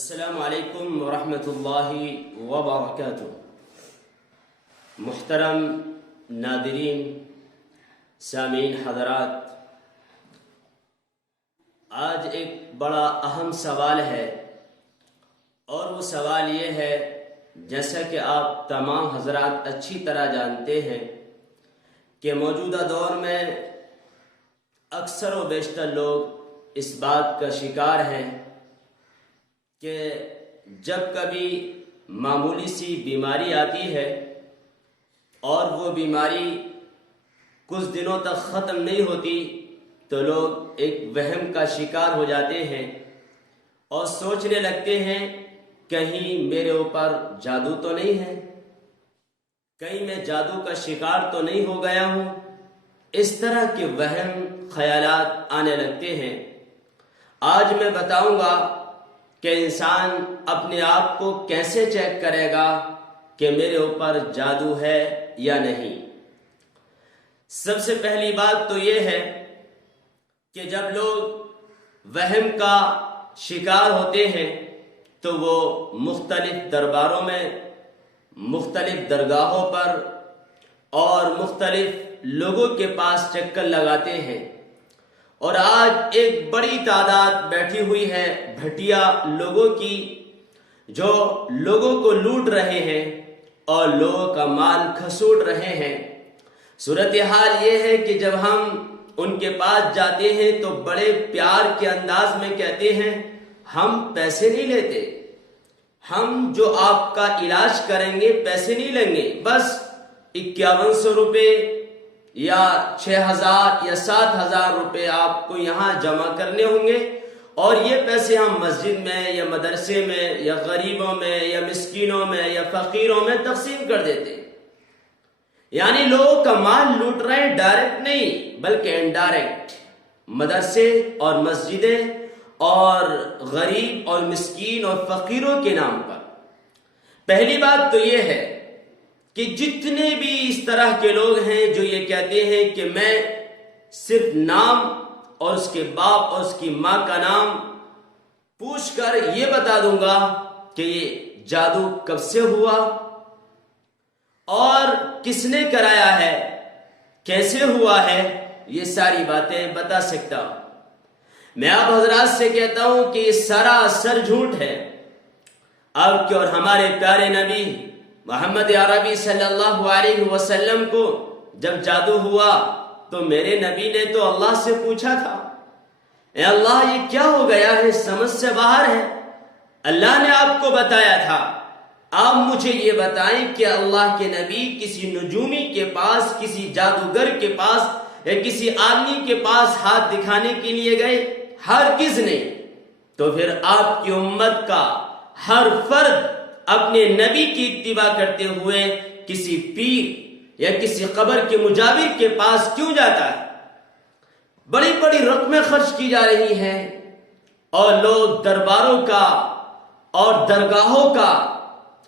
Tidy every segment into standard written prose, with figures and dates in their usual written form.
السلام علیکم ورحمۃ اللہ وبرکاتہ۔ محترم ناظرین، سامعین حضرات، آج ایک بڑا اہم سوال ہے، اور وہ سوال یہ ہے، جیسا کہ آپ تمام حضرات اچھی طرح جانتے ہیں کہ موجودہ دور میں اکثر و بیشتر لوگ اس بات کا شکار ہیں کہ جب کبھی معمولی سی بیماری آتی ہے اور وہ بیماری کچھ دنوں تک ختم نہیں ہوتی تو لوگ ایک وہم کا شکار ہو جاتے ہیں اور سوچنے لگتے ہیں کہیں میرے اوپر جادو تو نہیں ہے، کہیں میں جادو کا شکار تو نہیں ہو گیا ہوں۔ اس طرح کے وہم خیالات آنے لگتے ہیں۔ آج میں بتاؤں گا کہ انسان اپنے آپ کو کیسے چیک کرے گا کہ میرے اوپر جادو ہے یا نہیں۔ سب سے پہلی بات تو یہ ہے کہ جب لوگ وہم کا شکار ہوتے ہیں تو وہ مختلف درباروں میں، مختلف درگاہوں پر اور مختلف لوگوں کے پاس چکر لگاتے ہیں، اور آج ایک بڑی تعداد بیٹھی ہوئی ہے بھٹیا لوگوں کی، جو لوگوں کو لوٹ رہے ہیں اور لوگوں کا مال کھسوٹ رہے ہیں۔ صورتحال یہ ہے کہ جب ہم ان کے پاس جاتے ہیں تو بڑے پیار کے انداز میں کہتے ہیں ہم پیسے نہیں لیتے، ہم جو آپ کا علاج کریں گے پیسے نہیں لیں گے، بس 5100 روپے یا 6000 یا 7000 روپے آپ کو یہاں جمع کرنے ہوں گے، اور یہ پیسے ہم مسجد میں یا مدرسے میں یا غریبوں میں یا مسکینوں میں یا فقیروں میں تقسیم کر دیتے۔ یعنی لوگوں کا مال لوٹ رہے ہیں، ڈائریکٹ نہیں بلکہ انڈائریکٹ، مدرسے اور مسجدیں اور غریب اور مسکین اور فقیروں کے نام پر۔ پہلی بات تو یہ ہے کہ جتنے بھی اس طرح کے لوگ ہیں جو یہ کہتے ہیں کہ میں صرف نام اور اس کے باپ اور اس کی ماں کا نام پوچھ کر یہ بتا دوں گا کہ یہ جادو کب سے ہوا اور کس نے کرایا ہے، کیسے ہوا ہے، یہ ساری باتیں بتا سکتا ہوں۔ میں آپ حضرات سے کہتا ہوں کہ یہ سراسر جھوٹ ہے۔ اب کہ اور ہمارے پیارے نبی محمد عربی صلی اللہ علیہ وسلم کو جب جادو ہوا تو میرے نبی نے تو اللہ سے پوچھا تھا، اے اللہ یہ کیا ہو گیا ہے، سمجھ سے باہر ہے۔ اللہ نے آپ کو بتایا تھا، آپ مجھے یہ بتائیں کہ اللہ کے نبی کسی نجومی کے پاس، کسی جادوگر کے پاس یا کسی آدمی کے پاس ہاتھ دکھانے کے لیے گئے؟ ہرگز نہیں۔ تو پھر آپ کی امت کا ہر فرد اپنے نبی کی اتباع کرتے ہوئے کسی پیر یا کسی قبر کے مجاور کے پاس کیوں جاتا ہے؟ بڑی بڑی رقمیں خرچ کی جا رہی ہیں اور لوگ درباروں کا اور درگاہوں کا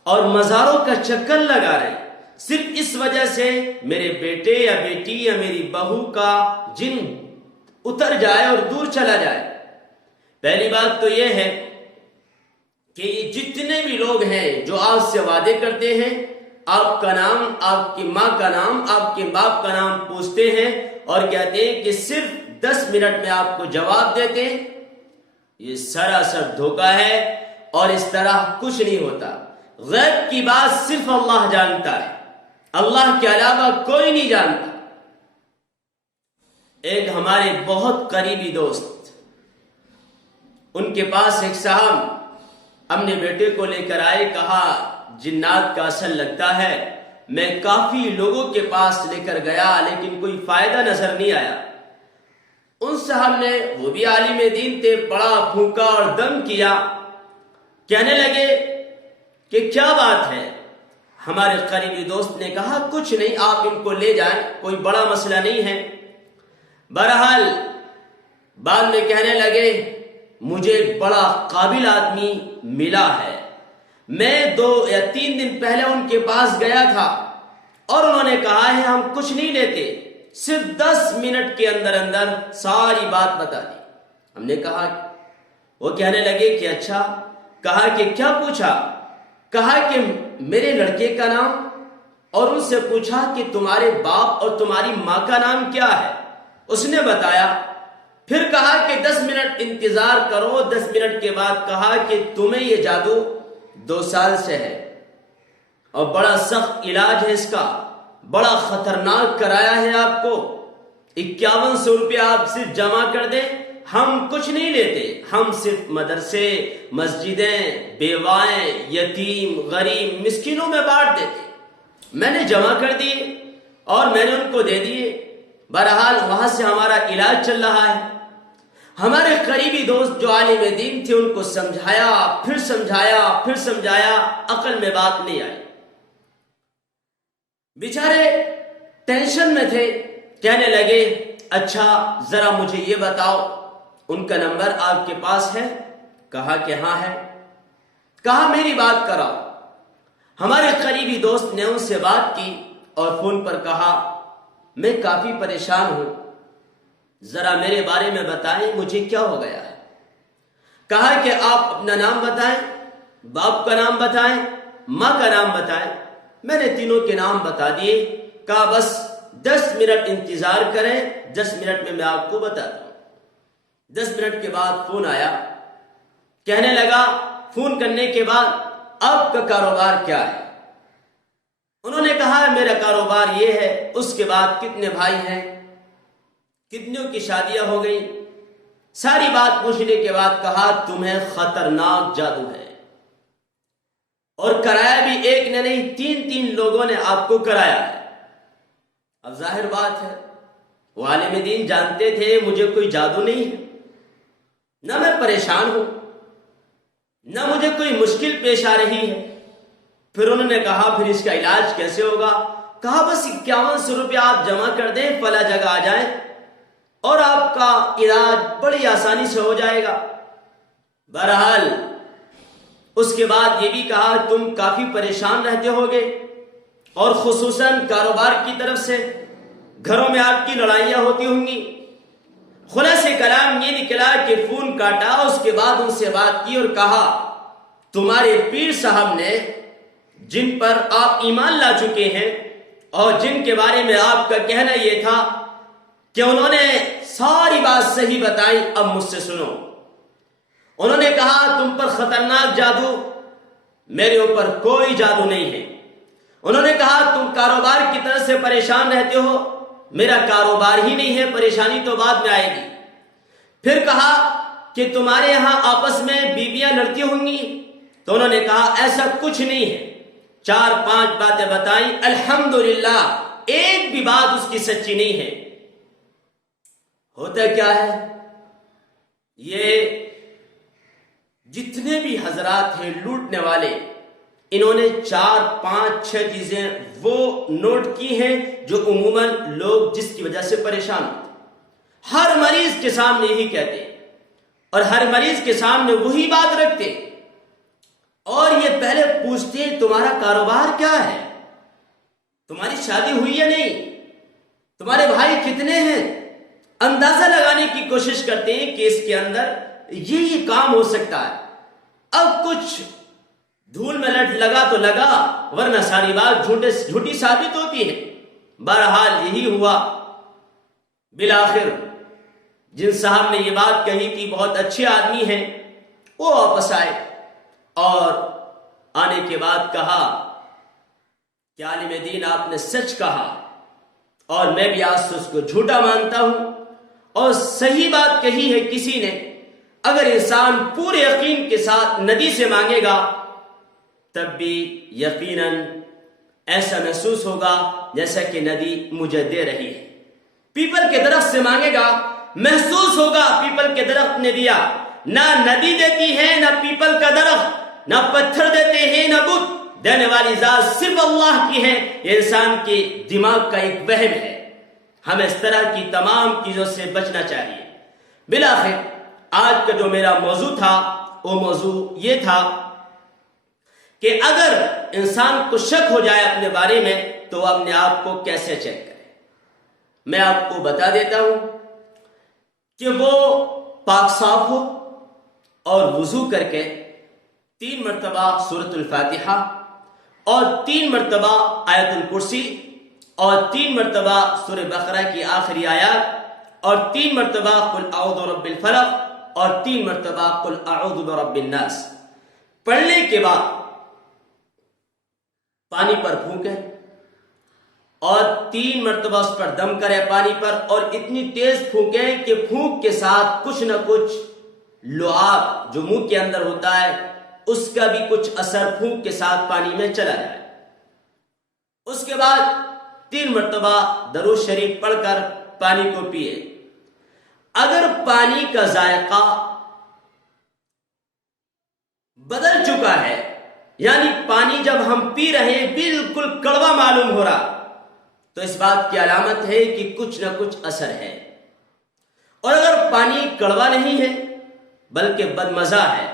اور مزاروں کا چکر لگا رہے ہیں، صرف اس وجہ سے میرے بیٹے یا بیٹی یا میری بہو کا جن اتر جائے اور دور چلا جائے۔ پہلی بات تو یہ ہے کہ یہ جتنے بھی لوگ ہیں جو آپ سے وعدے کرتے ہیں، آپ کا نام، آپ کی ماں کا نام، آپ کے باپ کا نام پوچھتے ہیں اور کہتے ہیں کہ صرف 10 منٹ میں آپ کو جواب دیتے ہیں، یہ سراسر دھوکہ ہے، اور اس طرح کچھ نہیں ہوتا۔ غیب کی بات صرف اللہ جانتا ہے، اللہ کے علاوہ کوئی نہیں جانتا۔ ایک ہمارے بہت قریبی دوست، ان کے پاس ایک صاحب اپنے بیٹے کو لے کر آئے، کہا جنات کا اثر لگتا ہے۔ میں کافی لوگوں کے پاس لے کر گیا لیکن کوئی فائدہ نظر نہیں آیا۔ ان صاحب نے، وہ بھی عالم دین تھے، بڑا پھونکا اور دم کیا، کہنے لگے کہ کیا بات ہے؟ ہمارے قریبی دوست نے کہا کچھ نہیں، آپ ان کو لے جائیں، کوئی بڑا مسئلہ نہیں ہے۔ بہرحال بعد میں کہنے لگے مجھے ایک بڑا قابل آدمی ملا ہے، میں 2 یا 3 دن پہلے ان کے پاس گیا تھا اور انہوں نے کہا ہے ہم کچھ نہیں لیتے، صرف 10 منٹ کے اندر اندر ساری بات بتا دی۔ ہم نے کہا، وہ کہنے لگے کہ اچھا کہا کہ کیا پوچھا؟ کہا کہ میرے لڑکے کا نام، اور ان سے پوچھا کہ تمہارے باپ اور تمہاری ماں کا نام کیا ہے؟ اس نے بتایا۔ پھر کہا کہ 10 منٹ انتظار کرو۔ 10 منٹ کے بعد کہا کہ تمہیں یہ جادو 2 سال سے ہے اور بڑا سخت علاج ہے اس کا، بڑا خطرناک کرایا ہے آپ کو۔ 5100 روپیہ آپ صرف جمع کر دیں، ہم کچھ نہیں لیتے، ہم صرف مدرسے، مسجدیں، بیوائیں، یتیم، غریب، مسکینوں میں بانٹ دیتے۔ میں نے جمع کر دیے اور میں نے ان کو دے دیے۔ بہرحال وہاں سے ہمارا علاج چل رہا ہے۔ ہمارے قریبی دوست جو عالم دین تھے ان کو سمجھایا، پھر سمجھایا، پھر سمجھایا، عقل میں بات نہیں آئی۔ بیچارے ٹینشن میں تھے، کہنے لگے اچھا ذرا مجھے یہ بتاؤ ان کا نمبر آپ کے پاس ہے؟ کہا کہ ہاں ہے۔ کہا میری بات کراؤ۔ ہمارے قریبی دوست نے ان سے بات کی اور فون پر کہا میں کافی پریشان ہوں، ذرا میرے بارے میں بتائیں مجھے کیا ہو گیا ہے۔ کہا کہ آپ اپنا نام بتائیں، باپ کا نام بتائیں، ماں کا نام بتائیں۔ میں نے تینوں کے نام بتا دیے۔ کہا بس 10 منٹ انتظار کریں، 10 منٹ میں آپ کو بتاتا ہوں۔ 10 منٹ کے بعد فون آیا۔ کہنے لگا فون کرنے کے بعد آپ کا کاروبار کیا ہے؟ انہوں نے کہا میرا کاروبار یہ ہے۔ اس کے بعد کتنے بھائی ہیں، کتنوں کی شادیاں ہو گئی، ساری بات پوچھنے کے بعد کہا تمہیں خطرناک جادو ہے، اور کرایا بھی ایک نے نہیں، 3 لوگوں نے آپ کو کرایا ہے۔ اب ظاہر بات ہے وہ عالم دین جانتے تھے مجھے کوئی جادو نہیں ہے، نہ میں پریشان ہوں، نہ مجھے کوئی مشکل پیش آ رہی ہے۔ پھر انہوں نے کہا پھر اس کا علاج کیسے ہوگا؟ کہا بس 5100 روپیہ آپ جمع کر دیں، فلاں جگہ آ جائیں اور آپ کا علاج بڑی آسانی سے ہو جائے گا۔ بہرحال اس کے بعد یہ بھی کہا تم کافی پریشان رہتے ہوگے، اور خصوصاً کاروبار کی طرف سے گھروں میں آپ کی لڑائیاں ہوتی ہوں گی۔ خلاصے کلام یہ نکلا کہ فون کاٹا، اس کے بعد ان سے بات کی اور کہا تمہارے پیر صاحب نے جن پر آپ ایمان لا چکے ہیں اور جن کے بارے میں آپ کا کہنا یہ تھا کہ انہوں نے ساری بات صحیح بتائی، اب مجھ سے سنو۔ انہوں نے کہا تم پر خطرناک جادو، میرے اوپر کوئی جادو نہیں ہے۔ انہوں نے کہا تم کاروبار کی طرف سے پریشان رہتے ہو، میرا کاروبار ہی نہیں ہے، پریشانی تو بعد میں آئے گی۔ پھر کہا کہ تمہارے یہاں آپس میں بیویاں لڑتی ہوں گی، تو انہوں نے کہا ایسا کچھ نہیں ہے۔ 4-5 باتیں بتائیں، الحمدللہ ایک بھی بات اس کی سچی نہیں ہے۔ ہوتا کیا ہے، یہ جتنے بھی حضرات ہیں لوٹنے والے، انہوں نے 4-5-6 چیزیں وہ نوٹ کی ہیں جو عموماً لوگ جس کی وجہ سے پریشان ہوتے ہیں۔ ہر مریض کے سامنے یہی کہتے ہیں اور ہر مریض کے سامنے وہی بات رکھتے ہیں، اور یہ پہلے پوچھتے ہیں تمہارا کاروبار کیا ہے، تمہاری شادی ہوئی یا نہیں، تمہارے بھائی کتنے ہیں۔ اندازہ لگانے کی کوشش کرتے ہیں کہ اس کے اندر یہ کام ہو سکتا ہے۔ اب کچھ دھول میں لگا تو لگا، ورنہ ساری بات جھوٹی ثابت ہوتی ہے۔ بہرحال یہی ہوا۔ بالآخر جن صاحب نے یہ بات کہی تھی بہت اچھے آدمی ہیں، وہ واپس آئے اور آنے کے بعد کہا کہ عالم دین آپ نے سچ کہا، اور میں بھی آج سے اس کو جھوٹا مانتا ہوں، اور صحیح بات کہی ہے کسی نے۔ اگر انسان پورے یقین کے ساتھ ندی سے مانگے گا تب بھی یقیناً ایسا محسوس ہوگا جیسا کہ ندی مجھے دے رہی ہے۔ پیپل کے درخت سے مانگے گا، محسوس ہوگا پیپل کے درخت نے دیا۔ نہ ندی دیتی ہے، نہ پیپل کا درخت، نہ پتھر دیتے ہیں، نہ بت، دینے والی ذات صرف اللہ کی ہے۔ یہ انسان کے دماغ کا ایک وہم ہے۔ ہمیں اس طرح کی تمام چیزوں سے بچنا چاہیے۔ بالآخر آج کا جو میرا موضوع تھا وہ موضوع یہ تھا کہ اگر انسان کو شک ہو جائے اپنے بارے میں تو وہ اپنے آپ کو کیسے چیک کرے۔ میں آپ کو بتا دیتا ہوں کہ وہ پاک صاف ہو اور وضو کر کے 3 مرتبہ سورۃ الفاتحہ اور 3 مرتبہ آیت الکرسی اور 3 مرتبہ سورہ بقرہ کی آخری آیات اور 3 مرتبہ قل اعوذ برب الفلق اور 3 مرتبہ قل اعوذ برب الناس پڑھنے کے بعد پانی پر پھونکیں اور 3 مرتبہ اس پر دم کریں پانی پر، اور اتنی تیز پھونکیں کہ پھونک کے ساتھ کچھ نہ کچھ لعاب جو منہ کے اندر ہوتا ہے اس کا بھی کچھ اثر پھونک کے ساتھ پانی میں چلا جائے۔ اس کے بعد 3 مرتبہ درود شریف پڑھ کر پانی کو پیے۔ اگر پانی کا ذائقہ بدل چکا ہے، یعنی پانی جب ہم پی رہے ہیں بالکل کڑوا معلوم ہو رہا، تو اس بات کی علامت ہے کہ کچھ نہ کچھ اثر ہے۔ اور اگر پانی کڑوا نہیں ہے بلکہ بدمزہ ہے،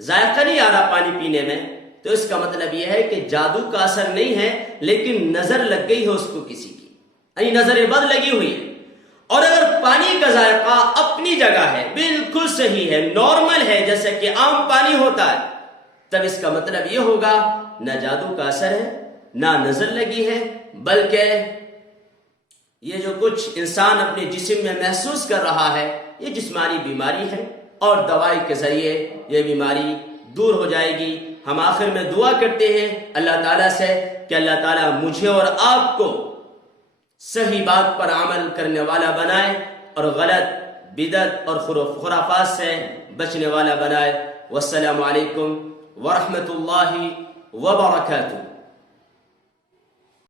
ذائقہ نہیں آ رہا پانی پینے میں، تو اس کا مطلب یہ ہے کہ جادو کا اثر نہیں ہے، لیکن نظر لگ گئی ہے اس کو کسی کی، یعنی نظر بد لگی ہوئی ہے۔ اور اگر پانی کا ذائقہ اپنی جگہ ہے، بالکل صحیح ہے، نارمل ہے، جیسے کہ عام پانی ہوتا ہے، تب اس کا مطلب یہ ہوگا نہ جادو کا اثر ہے نہ نظر لگی ہے، بلکہ یہ جو کچھ انسان اپنے جسم میں محسوس کر رہا ہے یہ جسمانی بیماری ہے، اور دوائی کے ذریعے یہ بیماری دور ہو جائے گی۔ ہم آخر میں دعا کرتے ہیں اللہ تعالیٰ سے کہ اللہ تعالیٰ مجھے اور آپ کو صحیح بات پر عمل کرنے والا بنائے اور غلط بدعت اور خرافات سے بچنے والا بنائے۔ والسلام علیکم ورحمۃ اللہ وبرکاتہ۔